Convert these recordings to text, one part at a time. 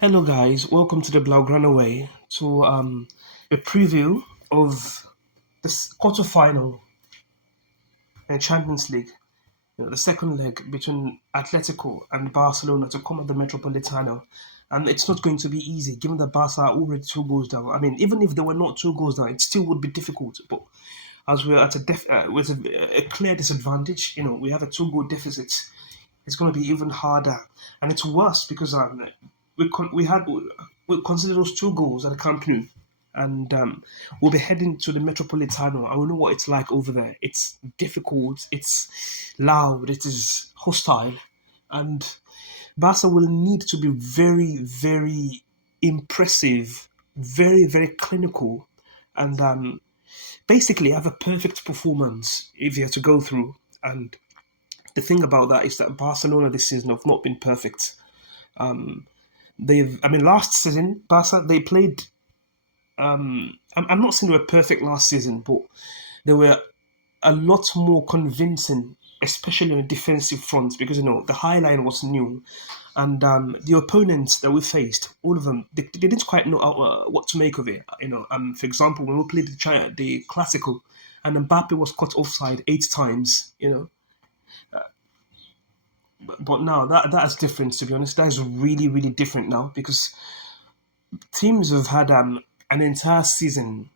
Hello, guys. Welcome to the Blaugrana Way to a preview of the quarterfinal in Champions League. The second leg between Atletico and Barcelona to come at the Metropolitano, and it's not going to be easy given that Barca are already 2 goals down. I mean, even if they were not 2 goals down, it still would be difficult. But as we're at with a clear disadvantage, we have a 2 goal deficit. It's going to be even harder, and it's worse because we consider those 2 goals at the Camp Nou, and we'll be heading to the Metropolitano. I will know what it's like over there. It's difficult. It's loud. It is hostile, and Barca will need to be very, very impressive, very, very clinical, and basically have a perfect performance if you have to go through. And the thing about that is that Barcelona this season have not been perfect. Last season, Barca, they played. I'm not saying they were perfect last season, but they were a lot more convincing, especially on the defensive front, because the high line was new, and the opponents that we faced, all of them, they didn't quite know what to make of it. For example, when we played the Classical, and Mbappe was caught offside 8 times. But now that is different. To be honest, that is really, really different now because teams have had an entire season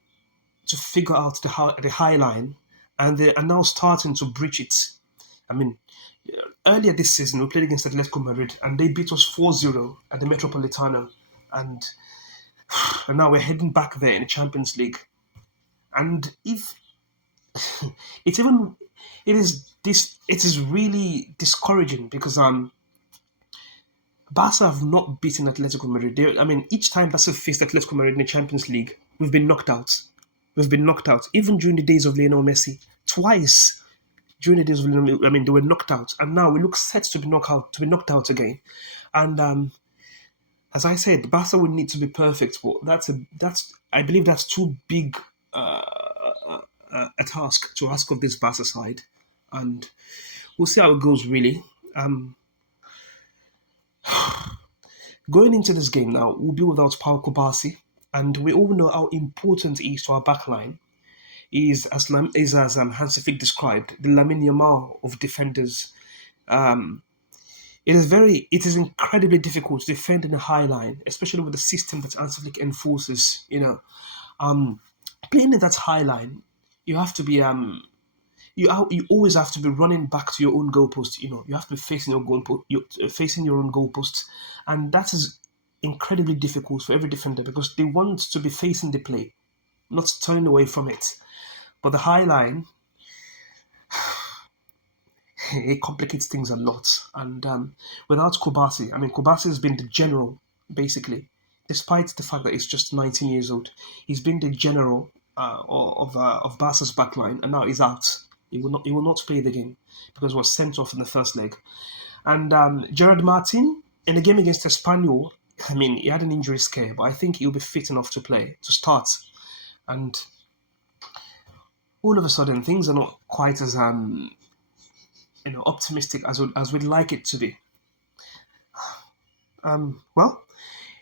to figure out the high line, and they are now starting to breach it. I mean, earlier this season we played against Atletico Madrid, and they beat us 4-0 at the Metropolitano, and, and now we're heading back there in the Champions League. And if it's even it is really discouraging because Barca have not beaten Atletico Madrid. Each time Barca faced Atletico Madrid in the Champions League, we've been knocked out. We've been knocked out, even during the days of Lionel Messi. Twice during the days of Lionel, they were knocked out, and now we look set to be knocked out again. And as I said, Barca would need to be perfect, but I believe that's too big a task to ask of this Barca side, and we'll see how it goes. Really, going into this game now, we'll be without Pau Kubasi, and we all know how important he is to our backline. He is as Hansi Flick described, the Lamine Yamal of defenders. It is incredibly difficult to defend in a high line, especially with the system that Hansi Flick enforces. Playing in that high line, you have to be you always have to be running back to your own goalpost. You have to be facing your goalpost, facing your own goalpost, and that is incredibly difficult for every defender because they want to be facing the play, not turning away from it. But the high line, it complicates things a lot. And without Kubasi, Kubasi has been the general basically, despite the fact that he's just 19 years old. He's been the general of Barca's backline, and now he's out. He will not play the game because he was sent off in the first leg. And Gerard Martin in the game against Espanyol, he had an injury scare, but I think he'll be fit enough to start. And all of a sudden, things are not quite as optimistic as we'd like it to be. Well,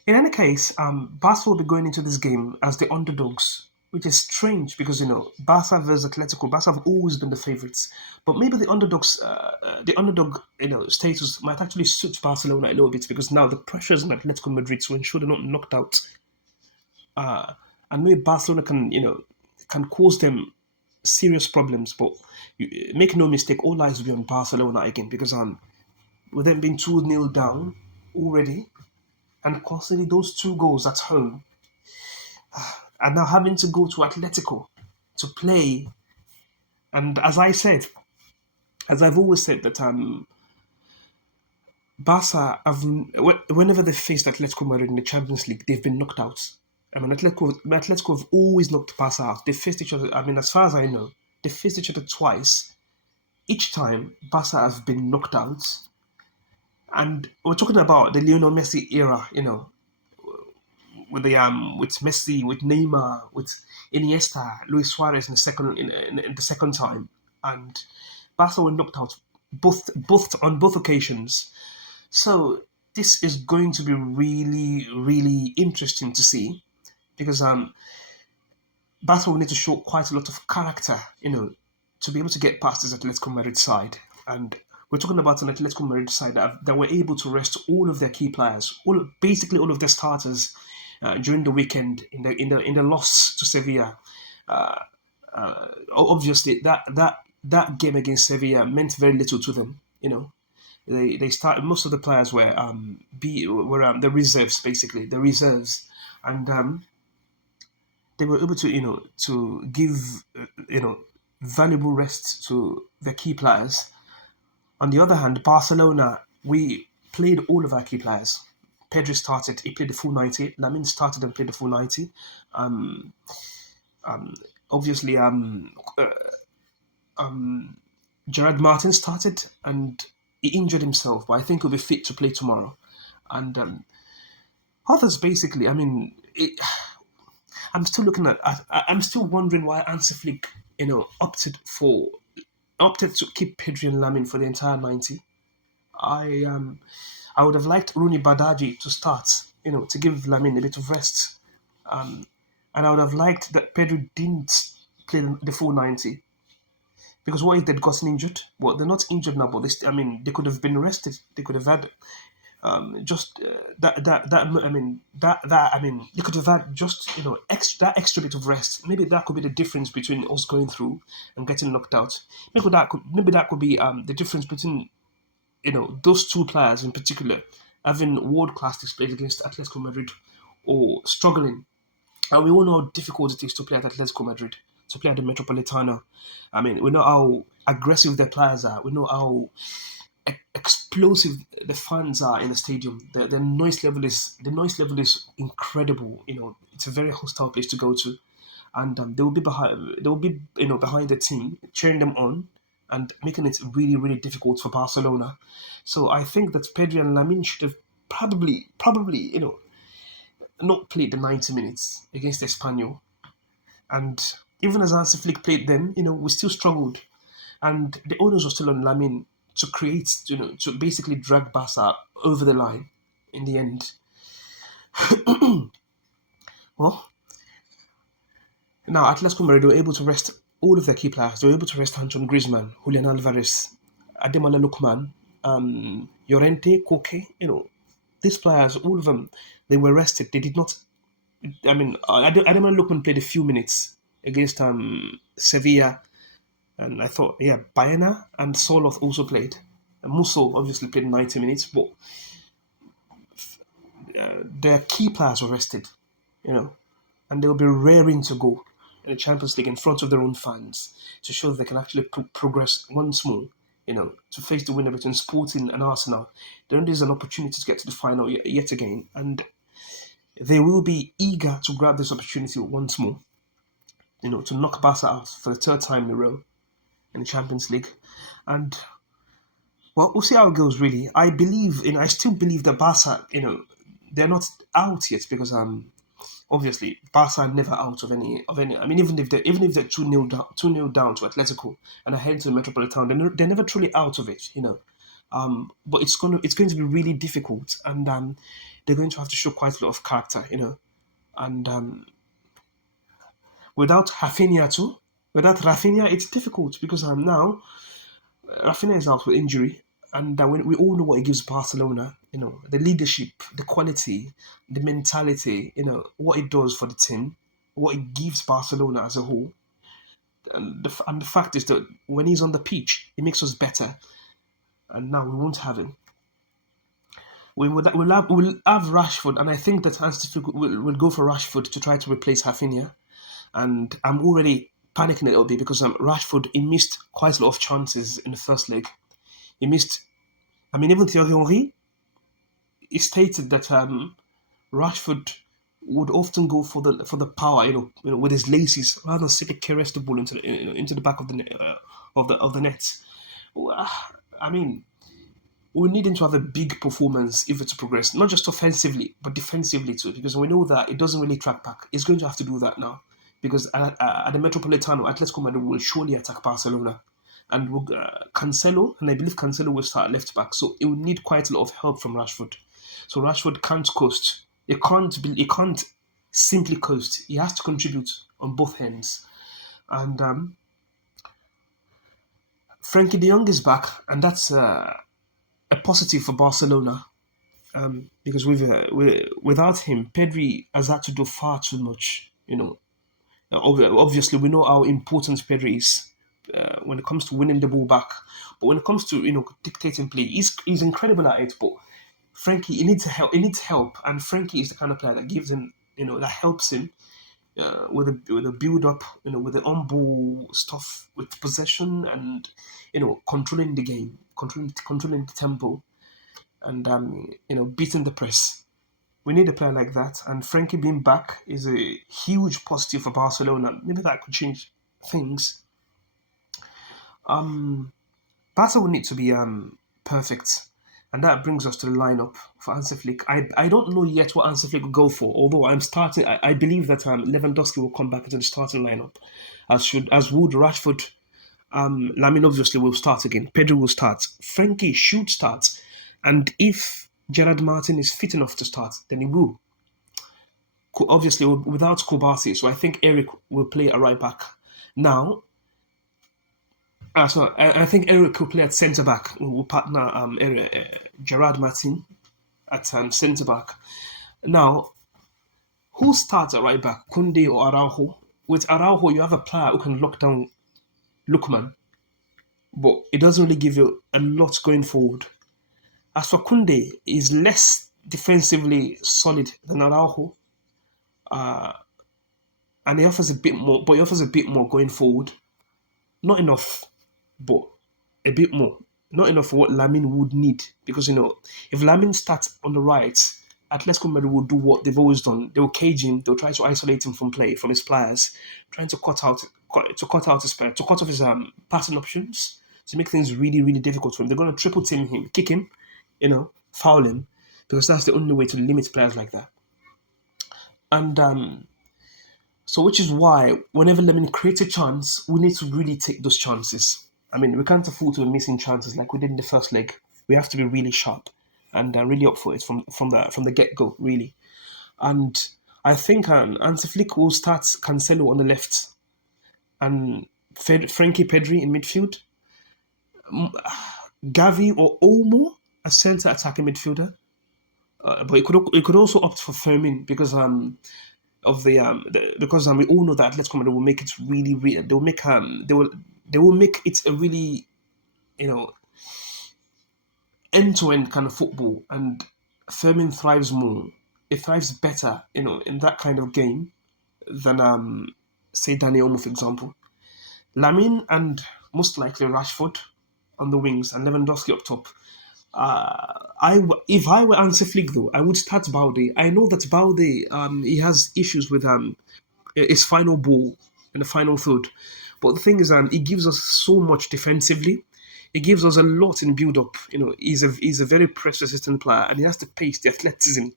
in any case, Barca will be going into this game as the underdogs, which is strange because Barca versus Atletico. Barca have always been the favourites, but maybe the underdog status might actually suit Barcelona a little bit because now the pressure is on Atletico Madrid to ensure they're not knocked out. And maybe Barcelona can cause them serious problems, but make no mistake, all eyes will be on Barcelona again because with them being 2-0 down already and constantly those 2 goals at home, and now having to go to Atletico to play. And as I've always said, that Barca whenever they faced Atletico Madrid in the Champions League, they've been knocked out. Atletico have always knocked Barca out. They faced each other. As far as I know, they faced each other twice. Each time, Barca have been knocked out. And we're talking about the Lionel Messi era, with Messi, with Neymar, with Iniesta, Luis Suarez in the second time, and Barca were knocked out both on both occasions. So this is going to be really, really interesting to see because Barca will need to show quite a lot of character, to be able to get past this Atletico Madrid side. And we're talking about an Atletico Madrid side that were able to rest all of their key players, basically all of their starters during the weekend in the loss to Sevilla. Obviously, that game against Sevilla meant very little to them. They started. Most of the players were the reserves, basically the reserves, and they were able to give valuable rest to the key players. On the other hand, Barcelona, we played all of our key players. Pedri started; he played the full 90. Lamine started and played the full 90. Um, Obviously, Gerard Martin started and he injured himself, but I think he'll be fit to play tomorrow. And others, basically, I mean, I'm still looking at. I'm still wondering why Hansi Flick, opted to keep Pedri and Lamin for the entire 90. I would have liked Rooney Badaji to start, to give Lamin a bit of rest, and I would have liked that Pedri didn't play the full 90 because what if they'd gotten injured? Well, they're not injured now, but they could have been rested. They could have had just that I mean that I mean you could have had just that extra bit of rest. Maybe that could be the difference between us going through and getting knocked out. Maybe that could be the difference between those two players in particular having world class displays against Atletico Madrid or struggling. And we all know how difficult it is to play at Atletico Madrid, to play at the Metropolitano. I mean, we know how aggressive their players are. We know how explosive the fans are in the stadium. The noise level is incredible. It's a very hostile place to go to, and they will be behind. They will be behind the team, cheering them on, and making it really really difficult for Barcelona. So I think that Pedri and Lamine should have probably not played the 90 minutes against Espanyol, and even as Hansi Flick played them, we still struggled and the owners were still on Lamin to create, to basically drag Barca over the line in the end. Well, now Atletico Madrid were able to rest all of their key players. They were able to rest Anton Griezmann, Julian Alvarez, Ademola Lookman, Llorente, Koke. These players, all of them, they were rested. They did not. I mean, Ademola Lookman played a few minutes against Sevilla, and I thought, yeah, Baena and Soloth also played. And Musso obviously played 90 minutes, but their key players were rested, and they'll be raring to go in the Champions League in front of their own fans to show that they can actually progress once more, to face the winner between Sporting and Arsenal. Then there's an opportunity to get to the final yet again, and they will be eager to grab this opportunity once more, to knock Barca out for the third time in a row in the Champions League. And well, we'll see how it goes. Really, I still believe that Barca, they're not out yet because obviously Barca are never out of any. I mean, even if they're 2-0 down, 2-0 down to Atletico and are heading to the Metropolitano, they're never truly out of it. But it's going to be really difficult, and they're going to have to show quite a lot of character. And without Rafinha too, without Rafinha, it's difficult because now Rafinha is out with injury, and we all know what it gives Barcelona. The leadership, the quality, the mentality. What it does for the team, what it gives Barcelona as a whole, and the fact is that when he's on the pitch, he makes us better. And now we won't have him. We'll have Rashford, and I think that Hans Flick will go for Rashford to try to replace Rafinha. And I'm already panicking a little bit because Rashford, he missed quite a lot of chances in the first leg. He missed. I mean, even Thierry Henry, he stated that Rashford would often go for the power, with his laces rather than simply caress the ball into the back of the net. Well, I mean, we need him to have a big performance if it's to progress, not just offensively but defensively too, because we know that it doesn't really track back. He's going to have to do that now because at the Metropolitano, Atletico Madrid will surely attack Barcelona, and Cancelo, and I believe Cancelo will start left back, so it will need quite a lot of help from Rashford. So Rashford can't coast. He can't simply coast. He has to contribute on both ends. And Frankie De Jong is back, and that's a positive for Barcelona. Because without him, Pedri has had to do far too much. Obviously, we know how important Pedri is when it comes to winning the ball back. But when it comes to dictating play, he's incredible at it. But Frankie, he needs help. He needs help, and Frankie is the kind of player that gives him, that helps him with a build up, with the on ball stuff, with possession, and controlling the game, controlling the tempo, and beating the press. We need a player like that, and Frankie being back is a huge positive for Barcelona. Maybe that could change things. Barca will need to be perfect, and that brings us to the lineup for Hansi Flick. I don't know yet what Hansi Flick will go for, although I believe that Lewandowski will come back into the starting lineup, as would Rashford. Lamine obviously will start again. Pedro will start. Frankie should start, and if Gerard Martin is fit enough to start, then he will. Obviously, without Koubassy, so I think Eric will play a right back. Now, I think Eric will play at centre back. Will partner Gerard Martin at centre back. Now, who starts at right back? Kunde or Araujo? With Araujo, you have a player who can lock down Lookman, but it doesn't really give you a lot going forward. As for Kunde, he's less defensively solid than Araujo, and he offers a bit more, but he offers a bit more going forward. Not enough, but a bit more. Not enough for what Lamine would need. Because, if Lamine starts on the right, Atletico Madrid will do what they've always done. They will cage him. They'll try to isolate him from play, from his players, trying to cut off his passing options, to make things really, really difficult for him. They're going to triple team him, kick him, foul him, because that's the only way to limit players like that. And so, which is why whenever Lemon creates a chance, we need to really take those chances. I mean, we can't afford to be missing chances like we did in the first leg. We have to be really sharp and really up for it from the get go, really. And I think Hansi Flick will start Cancelo on the left and Frankie Pedri in midfield, Gavi or Olmo as centre attacking midfielder. But it could also opt for Fermin because because we all know that Atletico Madrid will make it really, really, they will make it a really, end to end kind of football, and Fermin thrives more. It thrives better, in that kind of game than say Dani Olmo, for example. Lamine and most likely Rashford on the wings and Lewandowski up top. If I were Hansi Flick though, I would start Balde. I know that Balde he has issues with his final ball in the final third, but the thing is, he gives us so much defensively. He gives us a lot in build up. He's a very press resistant player, and he has the pace, the athleticism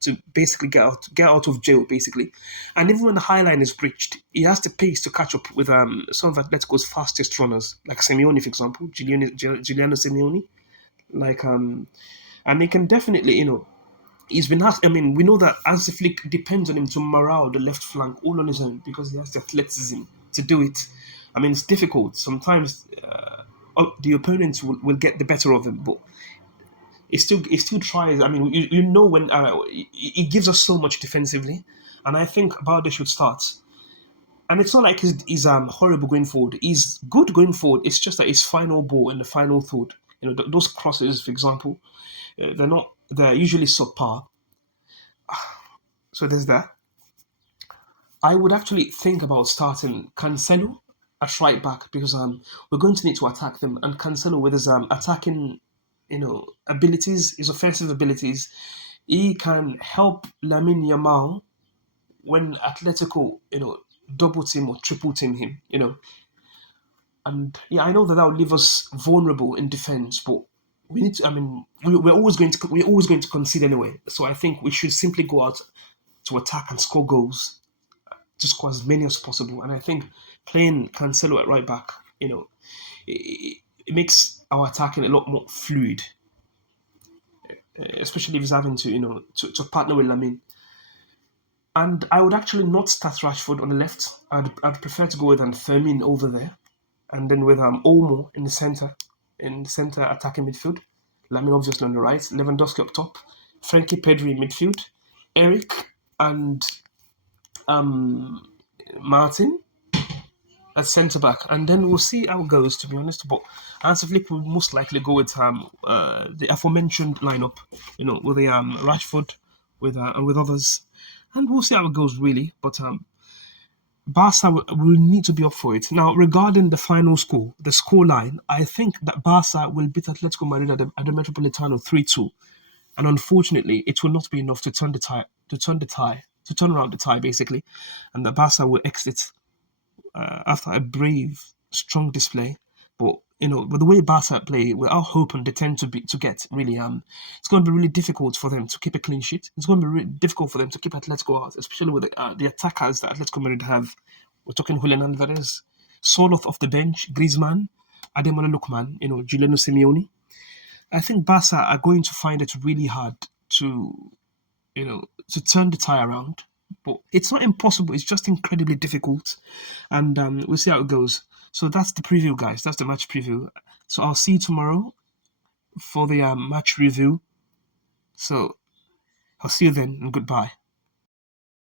to basically get out of jail, basically. And even when the high line is breached, he has the pace to catch up with some of Atletico's fastest runners, like Simeone, for example, Giuliano Simeone. Like and he can definitely, he's been asked. I mean, we know that Hansi Flick depends on him to morale the left flank all on his own because he has the athleticism to do it. I mean, it's difficult sometimes. The opponents will get the better of him, but he still tries. I mean, when he gives us so much defensively, and I think Balde should start. And it's not like he's horrible going forward. He's good going forward. It's just that his final ball in the final third, those crosses, for example, they're usually subpar. So there's that. I would actually think about starting Cancelo at right back because we're going to need to attack them. And Cancelo with his attacking, abilities, his offensive abilities, he can help Lamine Yamal when Atletico, double team or triple team him, And yeah, I know that will leave us vulnerable in defense, but we need to. I mean, we're always going to concede anyway. So I think we should simply go out to attack and score goals, to score as many as possible. And I think playing Cancelo at right back, it makes our attacking a lot more fluid. especially if he's having to, to partner with Lamine. And I would actually not start Rashford on the left. I'd prefer to go with Firmin over there, and then with Olmo in the center attacking midfield. Lamine obviously on the right, Lewandowski up top, Frankie Pedri in midfield, Eric and um, Martin at centre back, and then we'll see how it goes. To be honest, but Hansi Flick will most likely go with the aforementioned lineup, with the Rashford, with and with others, and we'll see how it goes really. But Barca will need to be up for it. Now, regarding the final score, the score line, I think that Barca will beat Atletico Madrid at the Metropolitano 3-2. And unfortunately, it will not be enough to turn around the tie, basically. And that Barca will exit after a brave, strong display. But with the way Barca play, we're all hoping they tend to get really it's going to be really difficult for them to keep a clean sheet. It's going to be really difficult for them to keep Atletico out, especially with the attackers that Atletico Madrid have. We're talking Julian Alvarez, Soloth off the bench, Griezmann, Ademola Lookman, Giuliano Simeone. I think Barca are going to find it really hard to to turn the tie around. But it's not impossible. It's just incredibly difficult, and we'll see how it goes. So that's the preview, guys. That's the match preview. So I'll see you tomorrow for the match review. So I'll see you then, and goodbye.